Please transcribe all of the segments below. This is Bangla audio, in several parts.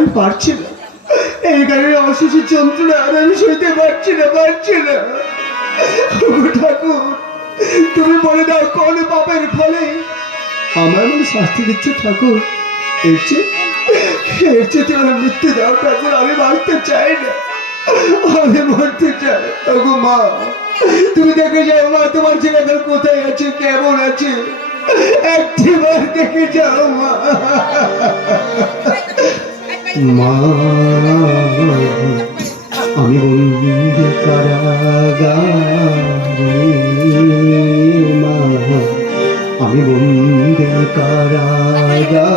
আমি পারছি না, এই কারণে অশেষের যন্ত্রণা আর আমি সইতে পারছি না। ঠাকুর, তুমি বলে দাও কোন পাপের ফলে আমার মনে শাস্তি দিচ্ছ ঠাকুর? এর চেয়ে তোমার মৃত্যু দাও ঠাকুর, আমি বাঁচতে চাই না, আমি মরতে চাই। ওগো মা, তুমি দেখে যাও মা, তোমার ছেলে এখন কোথায় আছে, কেমন আছে, একটিবার দেখে যাও মা। মা, আমি বন্দি কারাগারে, মা আমি বন্দি কারাগারে,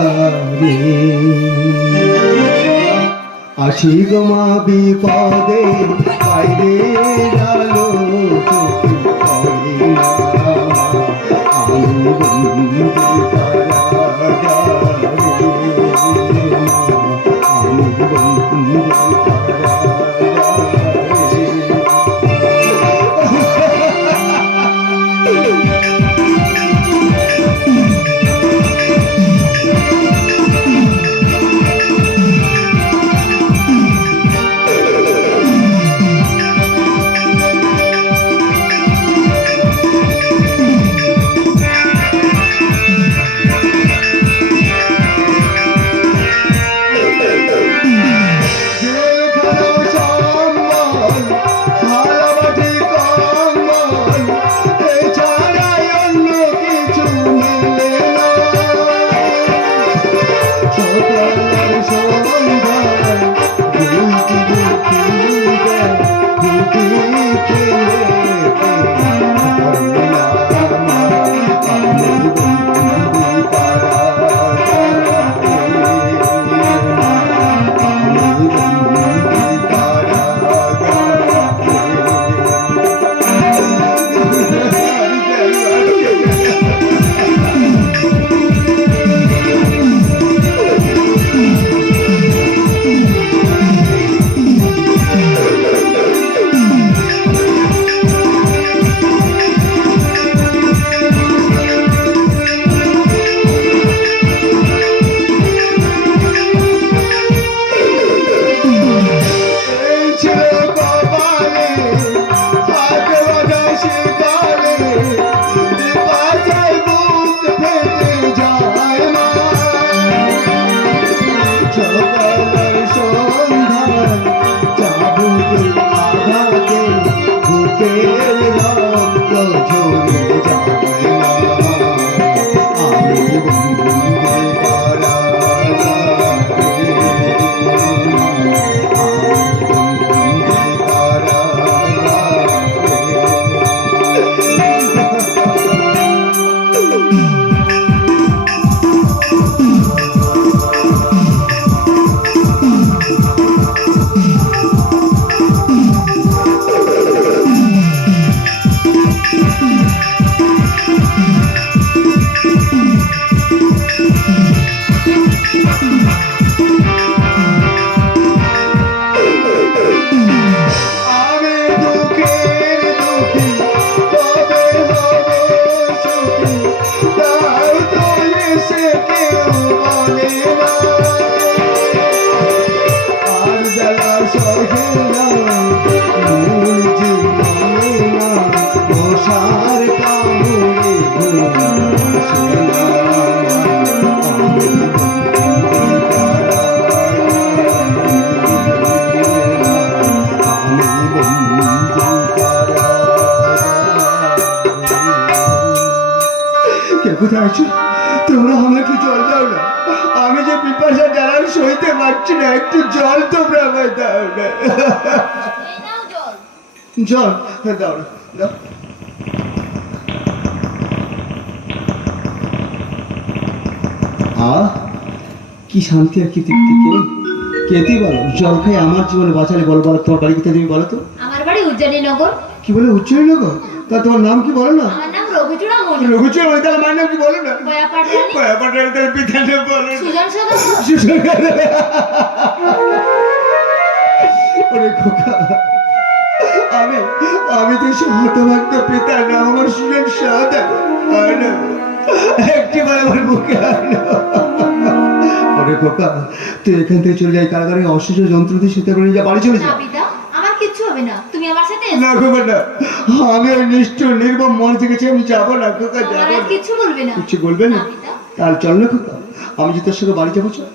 আছি গো মা বিপদে, বাইরে আলো চোখে পড়ে না, আমি বন্দি কারাগারে, আমি বন্দি কোথায় আছো তোমরা? আমাকে জল দাও না, আমি যে পিপাসা জ্বালার সইতে পারছি না, একটু জল তোমরা আমায় দাও না। জল দাও না, দাও। কি শান্তি আর কি তৃপ্তি। কেতি বলো, জল খাই আমার জীবনে বাঁচালে বলো, বলো তোমার বাড়ি কোথায় তুমি বলো তো? আমার বাড়ি উজ্জয়িনী নগর। কি বলে উজ্জয়িনী নগর? তা তোমার নাম কি বলো না? আমার নাম রঘুচূড়ামণি। রঘুচূড়ামণি, তাহলে আমার নাম কি বলো না? বয়াপাটালি। তাহলে পিতার নাম বলো। সুজন সদা। ওরে খোকা, আমি তো সমতভক্ত পিতার নাম আমার সুজন সদা। একটিবার আমার মুখে আনো। ওরে খোকা, তুই এখান থেকে চলে যাই, কারাগারে অশেষ যন্ত্র দিয়ে শুতে পারি, যা বাড়ি চলে যা। না পিতা, আমার কিচ্ছু হবে না, তুমি আমার সাথে এসো। না খোকা না, আমি ওই নিষ্ঠুর নির্মম মন থেকেছি, আমি যাবো না খোকা, আমার যাবো আর না। কিচ্ছু বলবে না। কিছু বলবে না? না পিতা। তাহলে চল না খোকা, আমি যে তোর সঙ্গে বাড়ি যাবো, চল।